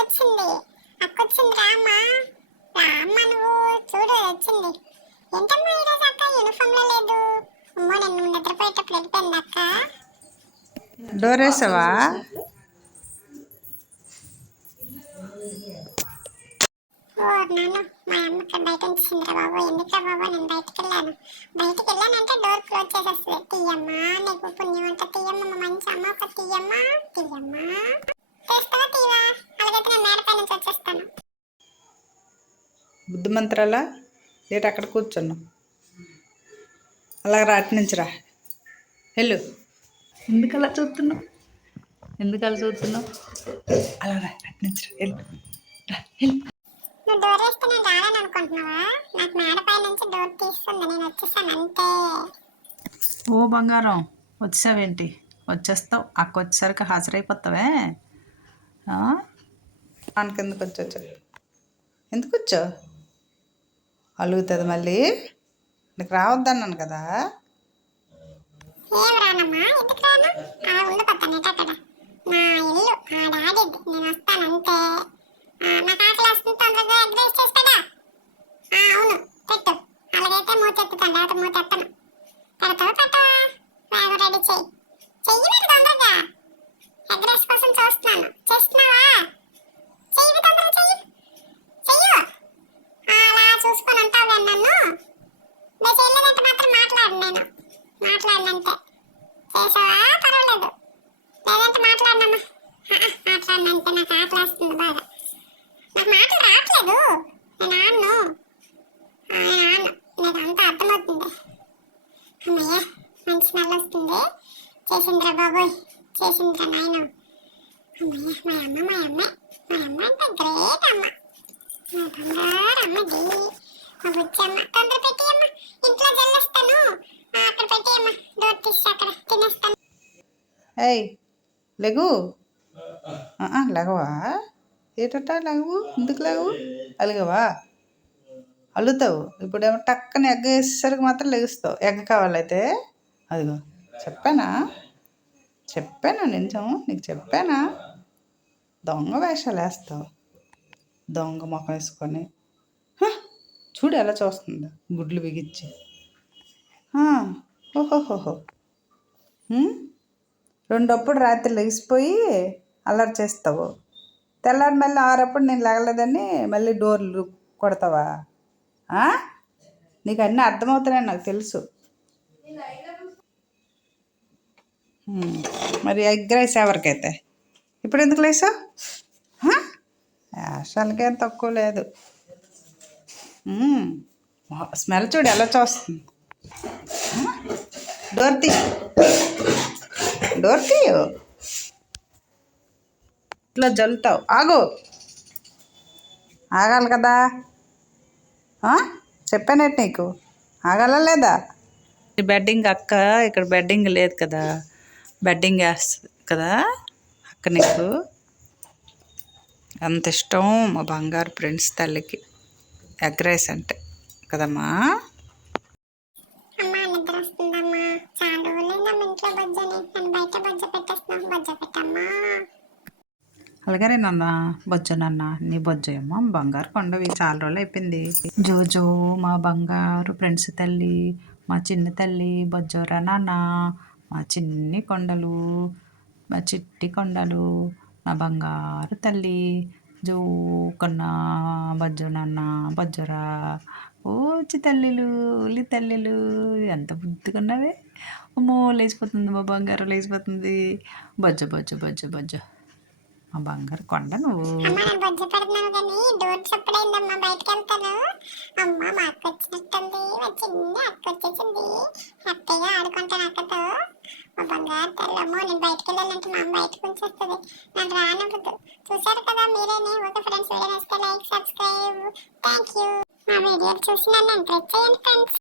వచ్చింది. అక్క వచ్చింది, రామ్మా రామ్మా, నువ్వు చూడు వచ్చింది. ఏంటమ్మా ఈరోజు అక్క యూనిఫామ్ లో లేదు? అమ్మో, నేను నిద్రపోయేటప్పుడు వెళ్ళిపోయింది అక్క. డోర్ వేసావా? ఓ నాన్న, మా అమ్మ ఇక్కడ బయట ఉంచిందిరా బాబు. ఎందుకురా బాబు, నేను బయటికి వెళ్ళానంటే డోర్ క్లోజ్ చేసేస్తుంది. తీయమ్మా, నీకు పుణ్యం అంట, తీయమ్మ, మంచి అమ్మ, ఒక తీయమ్మా తీయమ్మా. తీస్తావా తీవా? అలాగైతే నేను మేడపై నుంచి వచ్చేస్తాను. బుద్ధి మంత్రాలా ఏటి అక్కడ కూర్చున్నావు? అలాగ రా, అటు నుంచి రా, వెళ్ళు. ఎందుకు అలా చూస్తున్నావు? అలా రా, అటు నుంచి రా, వెళ్ళు. నువ్వు డోర్ వేస్తే నేను రాను అనుకుంటున్నావా? నాకు మేడపై నుంచి డోర్ తీస్తుంది, నేను వచ్చేసాను అంతే. ఓ బంగారం, వచ్చావేంటి? వచ్చేస్తావు, అక్క వచ్చేసరికి హాజరైపోతావే. మనకి ఎందుకు వచ్చావు? ఎందుకు వచ్చావు? అలుగుతుంది మళ్ళీ. నీకు రావద్దన్నాను కదా. ఏం రానమ్మా, ఎందుకు రాను? అలా ఉండిపోతాను అక్కడ. నా ఇల్లు ఆడాడిద్ది, నేను వస్తాను అంతే. నాకు ఆకలి వస్తుంది, తొందరగా ఎగ్ రైస్ చేసి పెట్టా. అవును పెట్టు, అలాగైతే మూతెత్తుతాను, లేకపోతే మూతెత్తను. పెడతావా పెట్టవా? బాగా రెడీ చెయ్యి మరి తొందరగా. ఎగ్ రైస్ కోసం చూస్తున్నాను, చేస్తున్నావా? చెయ్యి తొందరగా, చెయ్యి. అలా చూసుకొని ఉంటావు నన్ను. నేను చేయలేదంటే మాత్రం మాట్లాడినంతే. చేసావా పర్వాలేదు, లేదంటే మాట్లాడినమ్మా. మాట్లాడినంతే. నాకు ఆకలి వస్తుంది బాగా. నాకు మాటలు రావట్లేదు, నేను ఆడను. నాకు అంతా అర్థమవుతుంది. అమ్మయ్య, మంచి స్మెల్ వస్తుంది. చేసిందిరా బాబోయ్, చేసిందిరా నాయన. అమ్మయ్య, మా అమ్మ అంటే గ్రేట్ అమ్మ. మా బంగారు అమ్మది, మా బుజ్జి అమ్మ. తొందర పెట్టి అమ్మ, ఇంట్లో జల్లేస్తాను. అక్కడ పెట్టి అమ్మ, డోర్ తీసి అక్కడ తినేస్తాను. ఏయ్ లెగు. లెగవా? ఏటట లెగవు? ఎందుకు లెగవు? అలిగవా? అల్లుతావు. ఇప్పుడేమో టక్కన ఎగ్గ వేసేసరికి మాత్రం లెగుస్తావు. ఎగ్గ కావాలైతే అదిగో. చెప్పానా నిజం? నీకు చెప్పానా? దొంగ వేషాలు వేస్తావు, దొంగ మొఖం వేసుకొని. చూడు ఎలా చూస్తుందా, గుడ్లు బిగించి. ఓహోహోహో. రెండప్పుడు రాత్రి లెగిసిపోయి అల్లరి చేస్తావు. తెల్లారి మళ్ళీ ఆరప్పుడు నేను లెగలేదని మళ్ళీ డోర్లు కొడతావా? నీకు అన్నీ అర్థమవుతున్నాయని నాకు తెలుసు. మరి ఎగ్ రైస్ ఎవరికైతే ఇప్పుడు ఎందుకు లేసావు? వేషాలకేం తక్కువ లేదు. స్మెల్ చూడు ఎలా చూస్తుంది. డోర్ తీయు. ఇట్లా జల్లుతావు. ఆగాలి కదా. చెప్పానట్టు నీకు, ఆగాలా లేదా? బెడ్డింగ్ అక్క ఇక్కడ బెడ్డింగ్ లేదు కదా, బెడ్డింగ్ వేస్తుంది కదా అక్క. నీకు అంత ఇష్టం మా బంగారు ఫ్రెండ్స్ తల్లికి ఎగ్ రైస్ అంటే కదమ్మా. అమ్మా నిద్ర వస్తుందమ్మా, చాలా రోజులైందమ్మా ఇంట్లో బజ్జని. నేను బయట బజ్జ పెట్టేస్తున్నాను, బజ్జ పెట్టమ్మా. అలాగే నాన్న బొజ్జనన్న, నీ బొజ్జయమ్మ బంగారు కొండవి, చాలా రోజులు అయిపోయింది. జోజో మా బంగారు ఫ్రెండ్స్ తల్లి, మా చిన్న తల్లి బొజ్జోరా నాన్న. మా చిన్ని కొండలు, మా చిట్టి కొండలు, నా బంగారు తల్లి జో కన్నా బొజ్జో నాన్న బొజ్జోరా. ఓచి తల్లిలు, ఉలి తల్లిలు, ఎంత బుద్ధిగున్నవే. అమ్మో లేచిపోతుంది, మా బంగారు లేచిపోతుంది. బొజ్జ మా బంగారు కొండ నువ్వు. అమ్మ నేను బజ్జ పెడుతున్నాను కానీ డోర్ చప్పుడైందమ్మా, బయటకు వెళ్తాను. అమ్మ మా అక్క వచ్చినట్టుంది, మా చిన్న అక్క వచ్చేసింది. హ్యాపీగా ఆడుకుంటాను అక్కతో. మా బంగారు తల్లి. అమ్మో నేను బయటకు వెళ్ళాలంటే మా అమ్మ బయటకు ఉంచేస్తుంది, నన్ను రానవ్వదు. చూసారు కదా మీరేనే. ఓకే ఫ్రెండ్స్, వీడియో నచ్చితే లైక్, సబ్స్క్రైబ్. Thank you. మా వీడియోలు చూసి నన్ను ఎంకరేజ్ చేయండి ఫ్రెండ్స్.